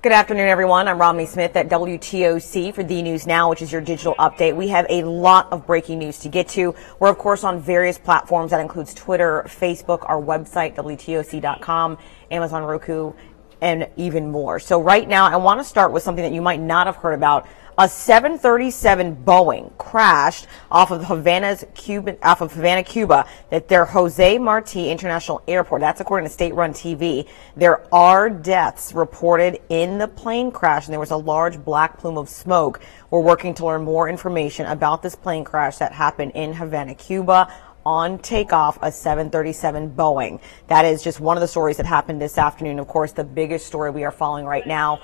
Good afternoon, everyone. I'm Romney Smith at WTOC for The News Now, which is your digital update. We have a lot of breaking news to get to. We're, of course, on various platforms. That includes Twitter, Facebook, our website, WTOC.com, Amazon, Roku, and even more. So right now, I want to start with something that you might not have heard about. A 737 Boeing crashed off of Havana, Cuba, at their Jose Marti International Airport. That's according to state-run TV. There are deaths reported in the plane crash, and there was a large black plume of smoke. We're working to learn more information about this plane crash that happened in Havana, Cuba, on takeoff, a 737 Boeing. That is just one of the stories that happened this afternoon. Of course, the biggest story we are following right now,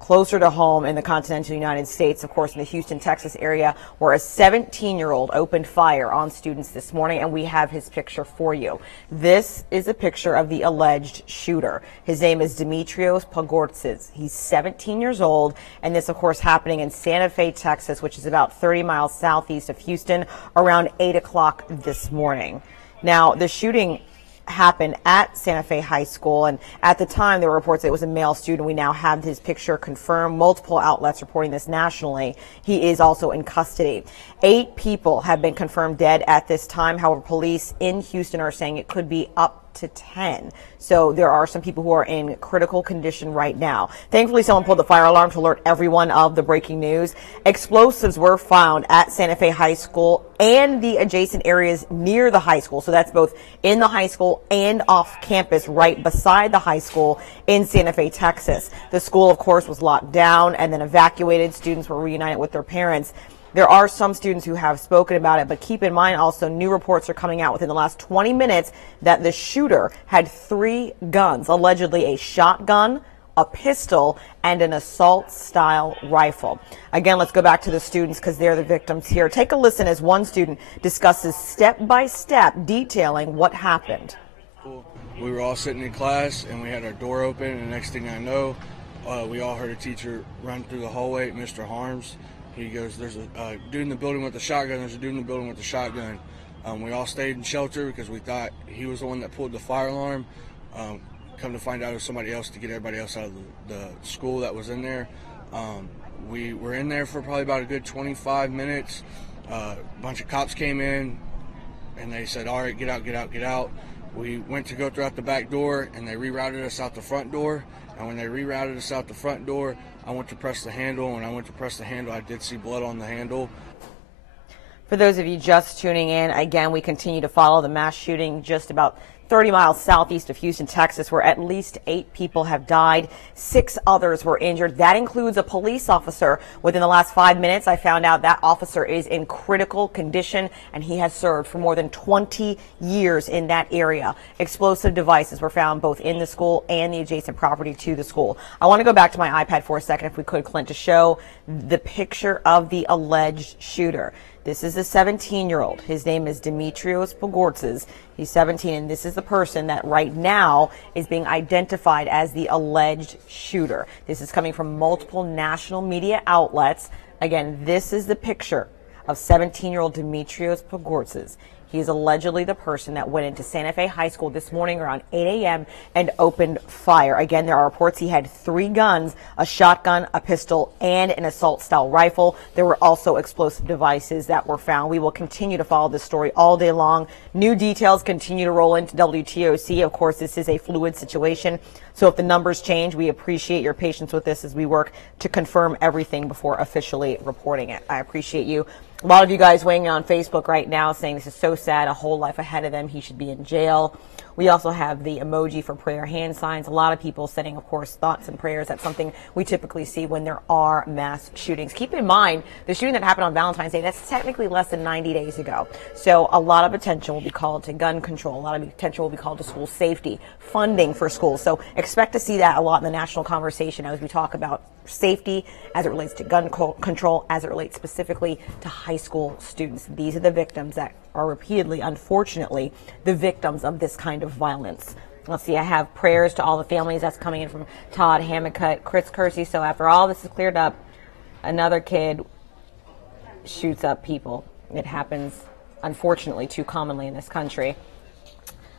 closer to home in the continental United States, of course, in the Houston, Texas area, where a 17-year-old opened fire on students this morning, and we have his picture for you. This is a picture of the alleged shooter. His name is Dimitrios Pogortzis. He's 17 years old, and this, of course, happening in Santa Fe, Texas, which is about 30 miles southeast of Houston, around 8 o'clock this morning. Now, the shooting happened at Santa Fe High School, and at the time there were reports that it was a male student. We now have his picture confirmed. Multiple outlets reporting this nationally. He is also in custody. 8 people have been confirmed dead at this time. However, police in Houston are saying it could be up to 10. So there are some people who are in critical condition right now. Thankfully, someone pulled the fire alarm to alert everyone of the breaking news. Explosives were found at Santa Fe High School and the adjacent areas near the high school. So that's both in the high school and off campus right beside the high school in Santa Fe, Texas. The school, of course, was locked down and then evacuated. Students were reunited with their parents. There are some students who have spoken about it, but keep in mind also new reports are coming out within the last 20 minutes that the shooter had 3 guns, allegedly a shotgun, a pistol, and an assault-style rifle. Again, let's go back to the students because they're the victims here. Take a listen as one student discusses step-by-step detailing what happened. We were all sitting in class, and we had our door open, and the next thing I know, we all heard a teacher run through the hallway, Mr. Harms. He goes, there's a dude in the building with a shotgun. There's a dude in the building with a shotgun. We all stayed in shelter because we thought he was the one that pulled the fire alarm. Come to find out it was somebody else to get everybody else out of the school that was in there. We were in there for probably about a good 25 minutes. A bunch of cops came in, and they said, all right, get out, get out, get out. We went to go throughout the back door, and they rerouted us out the front door. And when they rerouted us out the front door, I went to press the handle. When I went to press the handle, I did see blood on the handle. For those of you just tuning in, again, we continue to follow the mass shooting just about 30 miles southeast of Houston, Texas, where at least 8 people have died. 6 others were injured. That includes a police officer. Within the last 5 minutes, I found out that officer is in critical condition, and he has served for more than 20 years in that area. Explosive devices were found both in the school and the adjacent property to the school. I want to go back to my iPad for a second, if we could, Clint, to show the picture of the alleged shooter. This is a 17-year-old. His name is Dimitrios Pogortzis. He's 17, and this is the person that right now is being identified as the alleged shooter. This is coming from multiple national media outlets. Again, this is the picture of 17-year-old Dimitrios Pogortzis. He is allegedly the person that went into Santa Fe High School this morning around 8 a.m. and opened fire. Again, there are reports he had 3 guns, a shotgun, a pistol, and an assault-style rifle. There were also explosive devices that were found. We will continue to follow this story all day long. New details continue to roll into WTOC. Of course, this is a fluid situation, so if the numbers change, we appreciate your patience with this as we work to confirm everything before officially reporting it. I appreciate you. A lot of you guys weighing in on Facebook right now saying this is so sad, a whole life ahead of them, he should be in jail. We also have the emoji for prayer hand signs. A lot of people sending, of course, thoughts and prayers. That's something we typically see when there are mass shootings. Keep in mind, the shooting that happened on Valentine's Day, that's technically less than 90 days ago. So a lot of attention will be called to gun control. A lot of attention will be called to school safety, funding for schools. So expect to see that a lot in the national conversation as we talk about safety as it relates to gun control, as it relates specifically to high school students. These are the victims that are repeatedly, unfortunately, the victims of this kind of violence. Let's see, I have prayers to all the families. That's coming in from Todd Hammacut, Chris Kersey. So after all this is cleared up, another kid shoots up people. It happens, unfortunately, too commonly in this country.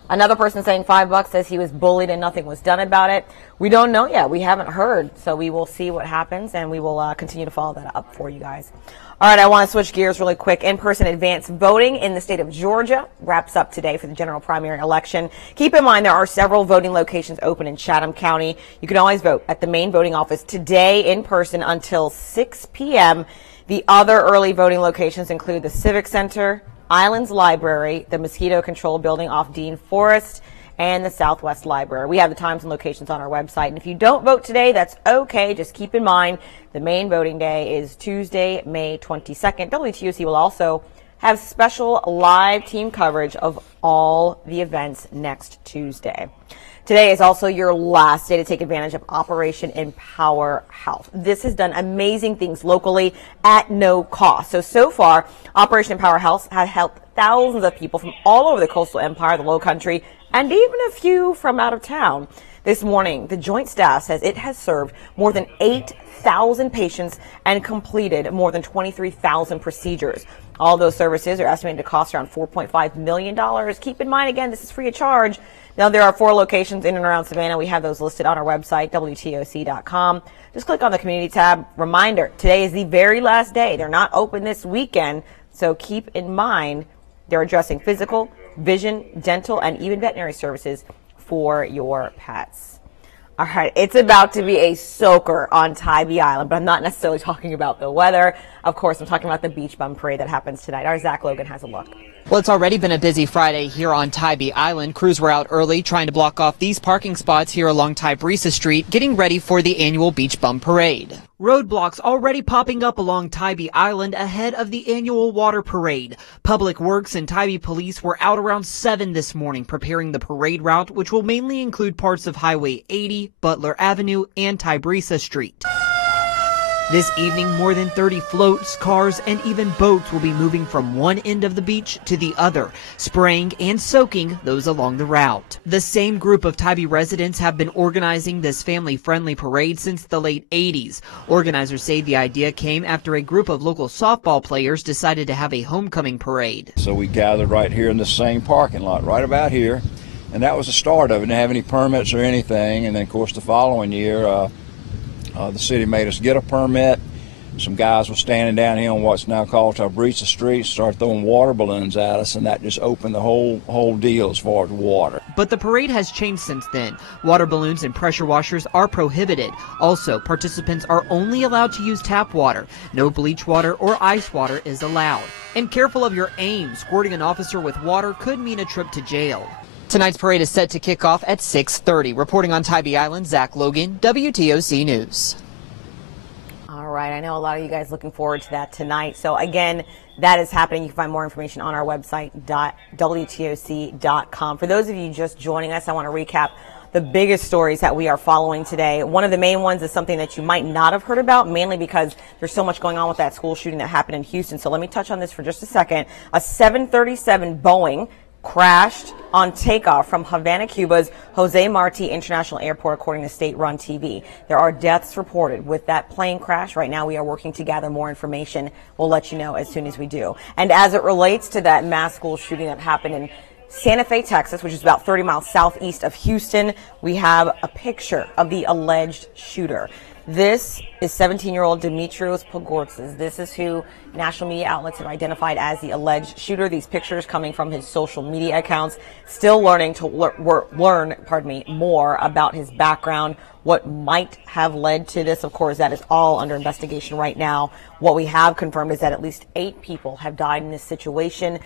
Another person saying $5 says he was bullied and nothing was done about it. We don't know yet. We haven't heard. So we will see what happens, and we will continue to follow that up for you guys. All right, I want to switch gears really quick. In-person advance voting in the state of Georgia wraps up today for the general primary election. Keep in mind there are several voting locations open in Chatham County. You can always vote at the main voting office today in person until 6 p.m. The other early voting locations include the Civic Center, Islands Library, the Mosquito Control Building off Dean Forest, and the Southwest Library. We have the times and locations on our website. And if you don't vote today, that's okay. Just keep in mind the main voting day is Tuesday, May 22nd. WTOC will also have special live team coverage of all the events next Tuesday. Today is also your last day to take advantage of Operation Empower Health. This has done amazing things locally at no cost. So far, Operation Empower Health has helped thousands of people from all over the coastal empire, the low country, and even a few from out of town. This morning, the Joint Staff says it has served more than 8,000 patients and completed more than 23,000 procedures. All those services are estimated to cost around $4.5 million. Keep in mind, again, this is free of charge. Now, there are 4 locations in and around Savannah. We have those listed on our website, WTOC.com. Just click on the community tab. Reminder, today is the very last day. They're not open this weekend, so keep in mind they're addressing physical, vision, dental, and even veterinary services for your pets. All right, it's about to be a soaker on Tybee Island, but I'm not necessarily talking about the weather. Of course, I'm talking about the beach bum parade that happens tonight. Our Zach Logan has a look. Well, it's already been a busy Friday here on Tybee Island. Crews were out early trying to block off these parking spots here along Tybrisa Street, getting ready for the annual Beach Bum Parade. Roadblocks already popping up along Tybee Island ahead of the annual water parade. Public Works and Tybee Police were out around 7 this morning preparing the parade route, which will mainly include parts of Highway 80, Butler Avenue, and Tybrisa Street. This evening, more than 30 floats, cars, and even boats will be moving from one end of the beach to the other, spraying and soaking those along the route. The same group of Tybee residents have been organizing this family-friendly parade since the late 80s. Organizers say the idea came after a group of local softball players decided to have a homecoming parade. So we gathered right here in the same parking lot, right about here, and that was the start of it. Didn't have any permits or anything, and then, of course, the following year, the city made us get a permit. Some guys were standing down here on what's now called Tybrisa Street, started throwing water balloons at us, and that just opened the whole deal as far as water. But the parade has changed since then. Water balloons and pressure washers are prohibited. Also, participants are only allowed to use tap water. No bleach water or ice water is allowed. And careful of your aim. Squirting an officer with water could mean a trip to jail. Tonight's parade is set to kick off at 6:30. Reporting on Tybee Island, Zach Logan, WTOC News. All right, I know a lot of you guys looking forward to that tonight. So again, that is happening. You can find more information on our website, WTOC.com. For those of you just joining us, I want to recap the biggest stories that we are following today. One of the main ones is something that you might not have heard about, mainly because there's so much going on with that school shooting that happened in Houston. So let me touch on this for just a second. A 737 Boeing crashed on takeoff from Havana, Cuba's Jose Marti International Airport, according to state-run TV. There are deaths reported with that plane crash. Right now, we are working to gather more information. We'll let you know as soon as we do. And as it relates to that mass school shooting that happened in Santa Fe, Texas, which is about 30 miles southeast of Houston, we have a picture of the alleged shooter. This is 17-year-old Dimitrios Pogortzis. This is who national media outlets have identified as the alleged shooter. These pictures coming from his social media accounts. Still learning to learn more about his background, what might have led to this. Of course, that is all under investigation right now. What we have confirmed is that at least 8 people have died in this situation.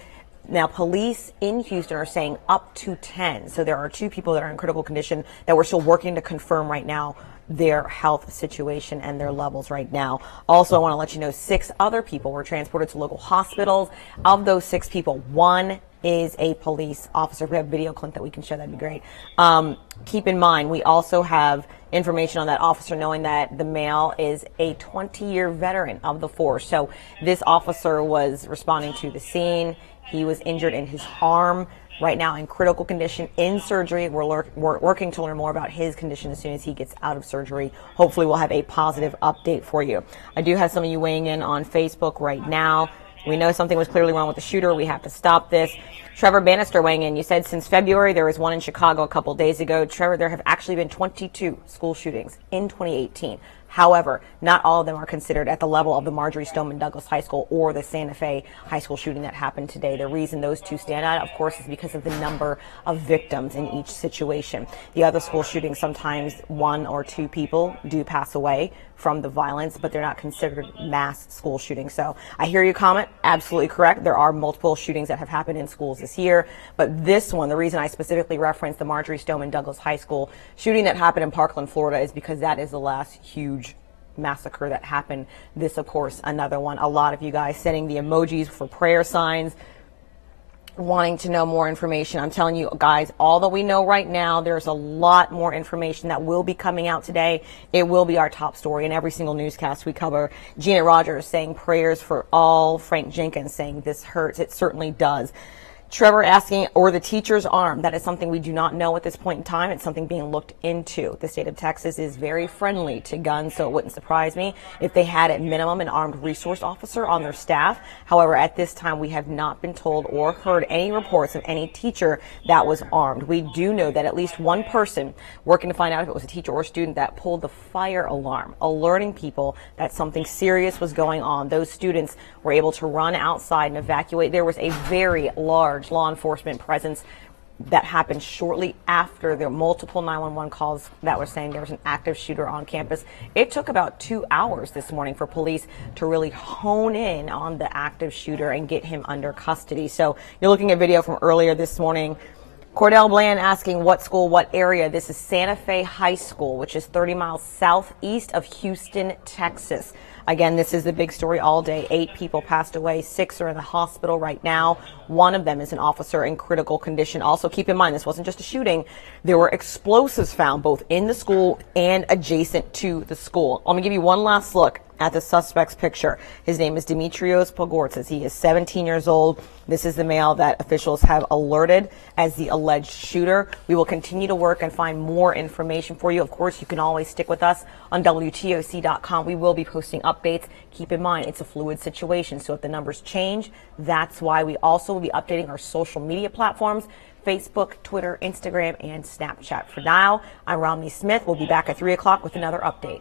Now, police in Houston are saying up to 10. So there are 2 people that are in critical condition that we're still working to confirm right now their health situation and their levels right now. Also, I want to let you know 6 other people were transported to local hospitals. Of those 6 people, 1 is a police officer. If we have a video clip that we can share, that'd be great. Keep in mind, we also have information on that officer knowing that the male is a 20-year veteran of the force. So this officer was responding to the scene. He was injured in his arm. Right now in critical condition, in surgery. We're working to learn more about his condition as soon as he gets out of surgery. Hopefully we'll have a positive update for you. I do have some of you weighing in on Facebook right now. We know something was clearly wrong with the shooter. We have to stop this. Trevor Bannister weighing in. You said since February, there was one in Chicago a couple days ago. Trevor, there have actually been 22 school shootings in 2018. However, not all of them are considered at the level of the Marjory Stoneman Douglas High School or the Santa Fe High School shooting that happened today. The reason those two stand out, of course, is because of the number of victims in each situation. The other school shootings, sometimes one or two people do pass away from the violence, but they're not considered mass school shootings. So I hear your comment. Absolutely correct. There are multiple shootings that have happened in schools this year, but this one, the reason I specifically referenced the Marjory Stoneman Douglas High School shooting that happened in Parkland, Florida, is because that is the last huge massacre that happened. This, of course, another one. A lot of you guys sending the emojis for prayer signs, wanting to know more information. I'm telling you guys, all that we know right now, there's a lot more information that will be coming out today. It will be our top story in every single newscast we cover. Gina Rogers saying prayers for all. Frank Jenkins saying this hurts. It certainly does. Trevor asking, or the teacher's arm. That is something we do not know at this point in time. It's something being looked into. The state of Texas is very friendly to guns, so it wouldn't surprise me if they had at minimum an armed resource officer on their staff. However, at this time, we have not been told or heard any reports of any teacher that was armed. We do know that at least one person working to find out if it was a teacher or student that pulled the fire alarm, alerting people that something serious was going on. Those students were able to run outside and evacuate. There was a very large law enforcement presence that happened shortly after the multiple 911 calls that were saying there was an active shooter on campus. It took about 2 hours this morning for police to really hone in on the active shooter and get him under custody. So you're looking at video from earlier this morning. Cordell Bland asking what school, what area. This is Santa Fe High School, which is 30 miles southeast of Houston, Texas. Again, this is the big story all day. 8 people passed away. 6 are in the hospital right now. One of them is an officer in critical condition. Also, keep in mind, this wasn't just a shooting. There were explosives found both in the school and adjacent to the school. Let me give you one last look at the suspect's picture. His name is Dimitrios Pogortzas. He is 17 years old. This is the male that officials have alerted as the alleged shooter. We will continue to work and find more information for you. Of course, you can always stick with us on WTOC.com. We will be posting updates. Keep in mind, it's a fluid situation, so if the numbers change, that's why we also will be updating our social media platforms: Facebook, Twitter, Instagram, and Snapchat. For now, I'm Romney Smith. We'll be back at 3 o'clock with another update.